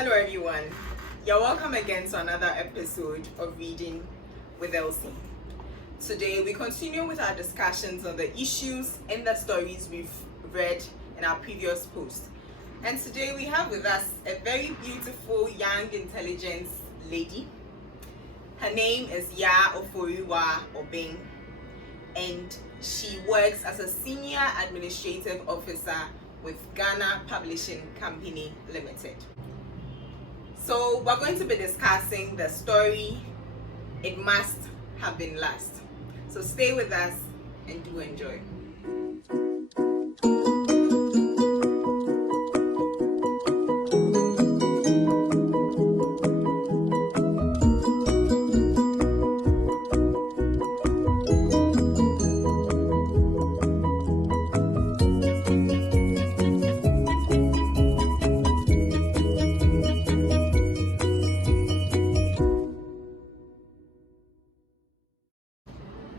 Hello everyone, you're welcome again to another episode of Reading with Elsie. Today we continue with our discussions on the issues and the stories we've read in our previous post. And today we have with us a very beautiful, young, intelligent lady. Her name is Yaa Oforiwa Obeng, and she works as a senior administrative officer with Ghana Publishing Company Limited. So we're going to be discussing the story, It Must Have Been Last. So stay with us and do enjoy.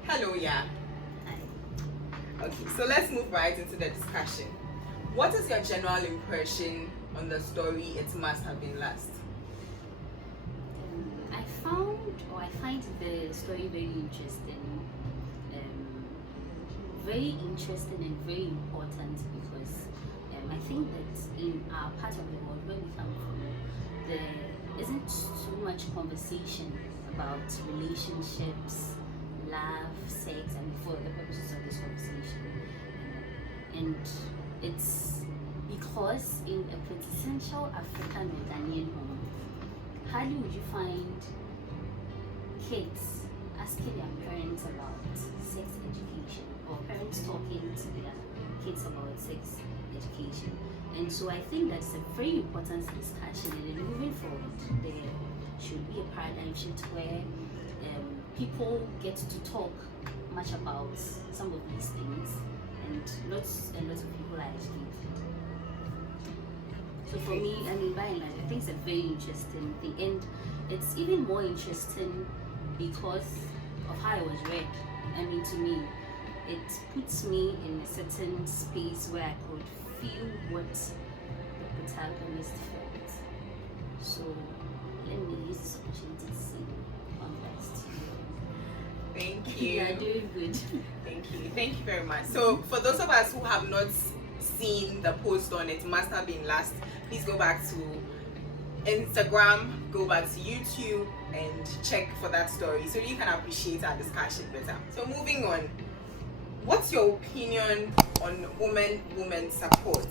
Hello, Yaa. Okay, so let's move right into the discussion. What is your general impression on the story It Must Have Been Last? I find the story very interesting. Very interesting and very important because I think that in our part of the world where we come from, there isn't too much conversation about relationships, love, sex, and for the purposes of this conversation. And it's because in a quintessential African or Ghanaian home, hardly would you find kids asking their parents about sex education or parents talking to their kids about sex education. And so I think that's a very important discussion, and then moving forward there should be a paradigm shift where people get to talk much about some of these things, and lots and lots of people are educated. So for me, by and large, I think it's a very interesting thing, and it's even more interesting because of how it was read. To me, it puts me in a certain space where I could feel what the protagonist felt. So let me use this opportunity to say congrats to you. Thank you. You're doing good. Thank you very much. So for those of us who have not seen the post on It Must Have Been Last, please go back to Instagram, go back to YouTube and check for that story so you can appreciate our discussion better. So moving on, what's your opinion on women support?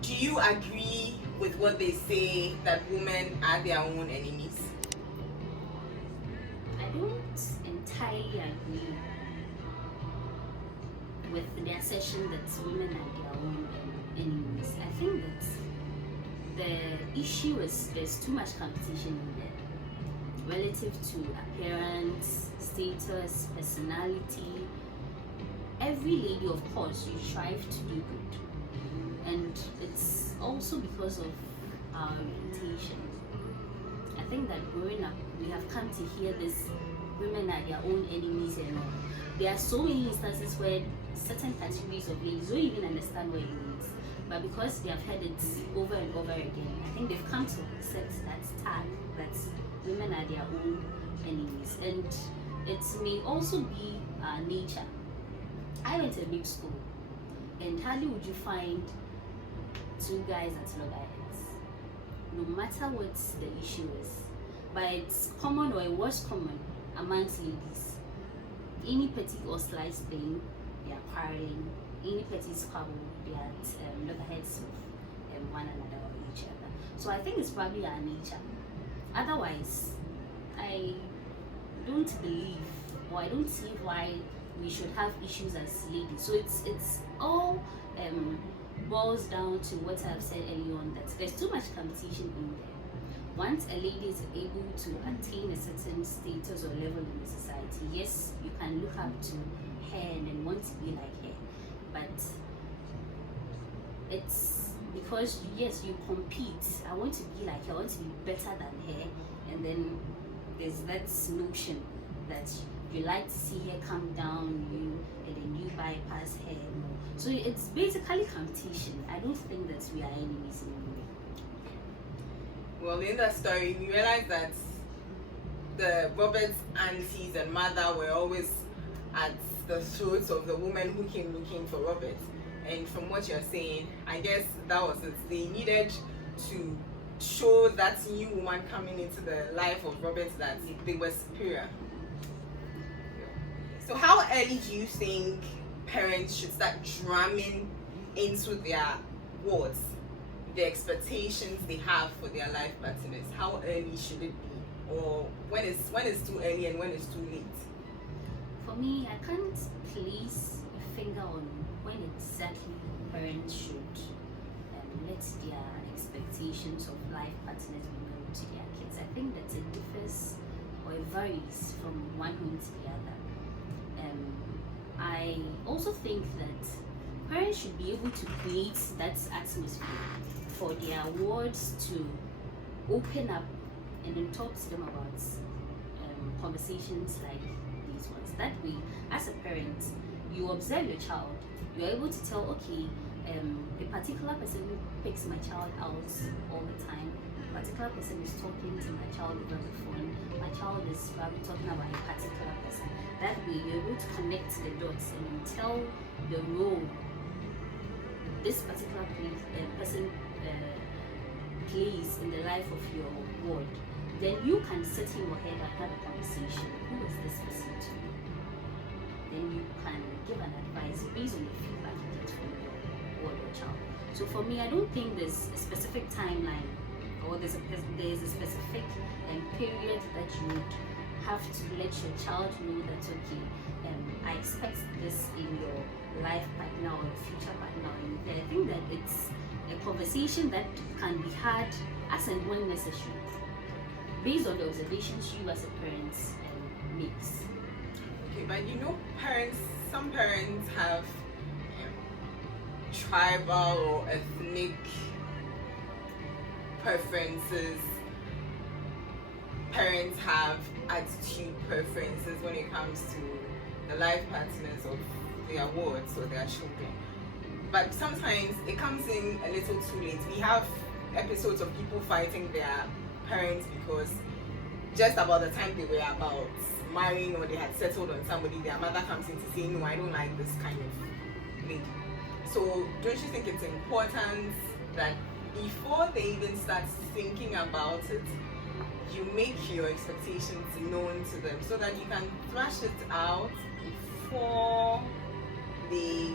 Do you agree with what they say that women are their own enemies? I don't entirely agree with the assertion that women are their own enemies. I think that the issue is there's too much competition in there relative to appearance, status, personality. Every lady, of course, you strive to do good, and it's also because of our orientation. I think that growing up, we have come to hear this: women are their own enemies and all. There are so many instances where certain categories of ladies don't even understand what it means, but because they have heard it over and over again, I think they've come to accept that tag that women are their own enemies. And it may also be our nature. I went to a mixed school, and hardly would you find two guys and two guys, no matter what the issue is. But it's common, or it was common amongst ladies. Any petty or slight thing, they are quarreling. Any petty squabble, they are loggerheads with one another or each other. So I think it's probably our nature. Otherwise, I don't believe, or I don't see why we should have issues as ladies. So it's all boils down to what I've said earlier on, that there's too much competition in there. Once a lady is able to attain a certain status or level in the society, yes, you can look up to her and then want to be like her, but it's because, yes, you compete. I want to be like her, I want to be better than her, and then there's that notion that you like to see her come down you, and then you bypass her more. So it's basically competition. I don't think that we are enemies in a way. Well, in the story, we realized that the Robert's aunties and mother were always at the throats of the woman who came looking for Robert. And from what you're saying, I guess that was it. They needed to show that new woman coming into the life of Robert that they were superior. So how early do you think parents should start drumming into their wards the expectations they have for their life partners? How early should it be? Or when is too early and when is too late? For me, I can't place a finger on when exactly parents should let their expectations of life partners be known to their kids. I think that it differs or it varies from one home to the other. I also think that parents should be able to create that atmosphere for their wards to open up and then talk to them about conversations like these ones. That way, as a parent, you observe your child, you're able to tell, okay, a particular person picks my child out all the time, a particular person is talking to my child over the phone, my child is probably talking about a particular person. That way, you're able to connect the dots and tell the role this particular person plays in the life of your ward. Then you can sit in your head and have a conversation. Who is this person to? Then you can give an advice based on the feedback you get from your ward or child. So for me, I don't think there's a specific timeline or there's a specific period that you would have to let your child know that, okay, I expect this in your life partner or future partner. And I think that it's a conversation that can be had as and when necessary, based on the observations you as a parent makes. Okay, but some parents have tribal or ethnic preferences. Parents have attitude preferences when it comes to the life partners of their wards or their children. But sometimes it comes in a little too late. We have episodes of people fighting their parents because just about the time they were about marrying or they had settled on somebody, their mother comes in to say, no, I don't like this kind of lady. So don't you think it's important that before they even start thinking about it, you make your expectations known to them so that you can thrash it out before they,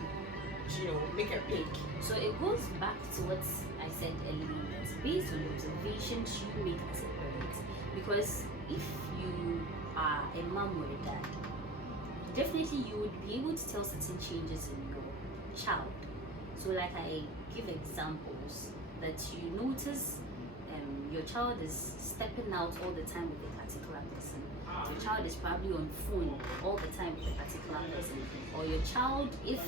make a pick? So it goes back to what I said earlier, that based on the observations you make as a parent. Because if you are a mom or a dad, definitely you would be able to tell certain changes in your child. So like I give examples that you notice your child is stepping out all the time with a particular person. Your child is probably on phone all the time with a particular person. Or your child, if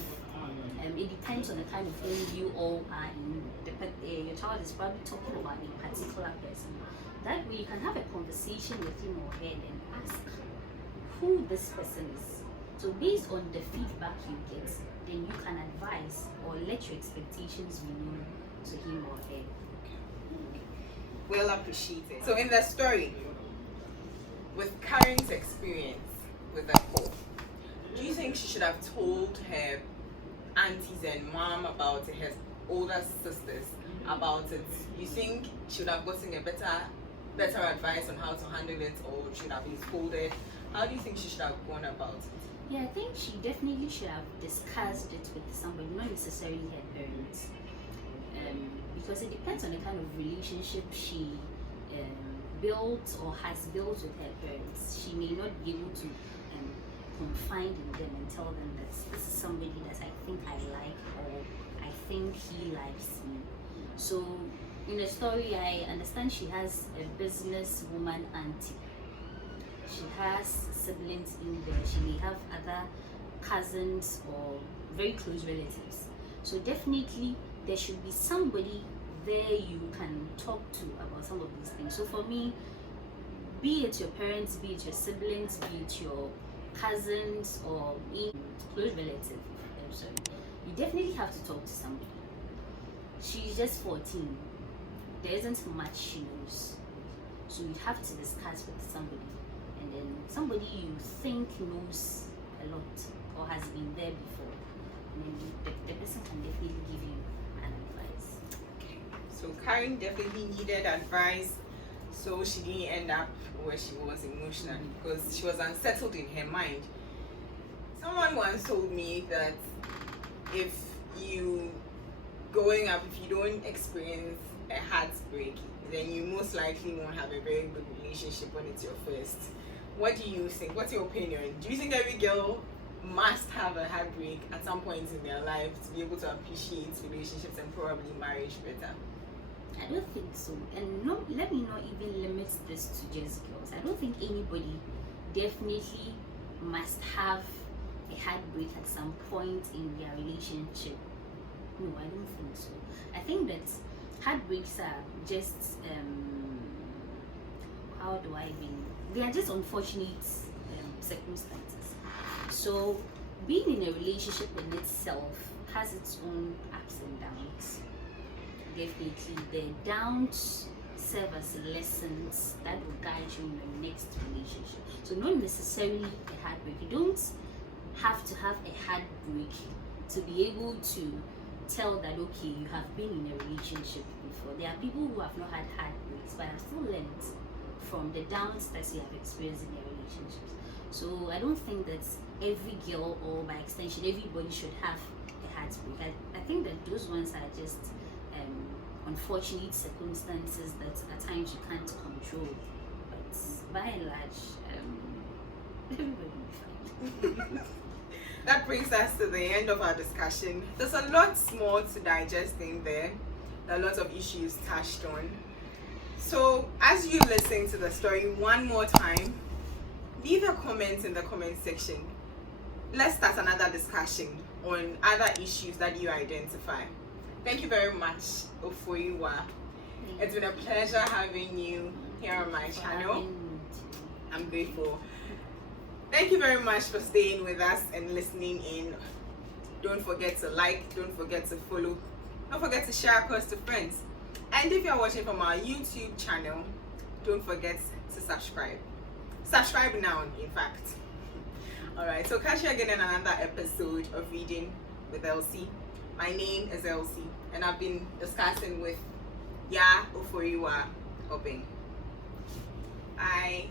it depends on the kind of phone you all are in, your child is probably talking about a particular person. That way you can have a conversation with him or her and ask who this person is. So based on the feedback you get, then you can advise or let your expectations be known to him or her. Well appreciated. So in the story, with Karen's experience with the call, do you think she should have told her aunties and mom about it, her older sisters about it? You think she would have gotten a better advice on how to handle it, or should have been scolded? How do you think she should have gone about it? Yeah, I think she definitely should have discussed it with somebody, not necessarily her parents. Because it depends on the kind of relationship she built or has built with her parents. She may not be able to confide in them and tell them that this is somebody that I think I like or I think he likes me. So in the story, I understand she has a businesswoman auntie. She has siblings in there. She may have other cousins or very close relatives. So definitely there should be somebody there you can talk to about some of these things. So for me, be it your parents, be it your siblings, be it your cousins or close relatives, you definitely have to talk to somebody. She's just 14. there isn't much she knows. So you have to discuss with somebody, and then somebody you think knows a lot or has been there before, and then the person can definitely give you an advice. Okay. So Karen definitely needed advice, so she didn't end up where she was emotionally because she was unsettled in her mind. Someone once told me that if you growing up, if you don't experience a heartbreak, then you most likely won't have a very good relationship when it's your first. What do you think? What's your opinion? Do you think every girl must have a heartbreak at some point in their life to be able to appreciate relationships and probably marriage better? I don't think so. And no, let me not even limit this to just girls. I don't think anybody definitely must have a heartbreak at some point in their relationship. No, I don't think so. I think that heartbreaks are just how do I even? They are just unfortunate circumstances. So being in a relationship in itself has its own ups and downs. Definitely, the downs serve as lessons that will guide you in your next relationship. So not necessarily a heartbreak. You don't have to have a heartbreak to be able to tell that okay, you have been in a relationship before. There are people who have not had heartbreaks but have still learned from the downs that you have experienced in their relationships. So I don't think that every girl, or by extension everybody, should have a heartbreak. I think that those ones are just unfortunate circumstances that at times you can't control. But by and large, everybody will be fine. That brings us to the end of our discussion. There's a lot more to digest in there. There are a lot of issues touched on. So as you listen to the story one more time, leave your comments in the comment section. Let's start another discussion on other issues that you identify. Thank you very much, Oforiwa. It's been a pleasure having you here on my channel. I'm grateful. Thank you very much for staying with us and listening in. Don't forget to like, don't forget to follow, don't forget to share across to friends. And if you're watching from our YouTube channel, don't forget to subscribe. Subscribe now, in fact. Alright, so catch you again in another episode of Reading with Elsie. My name is Elsie, and I've been discussing with Yaa Oforiwa Obeng. Bye.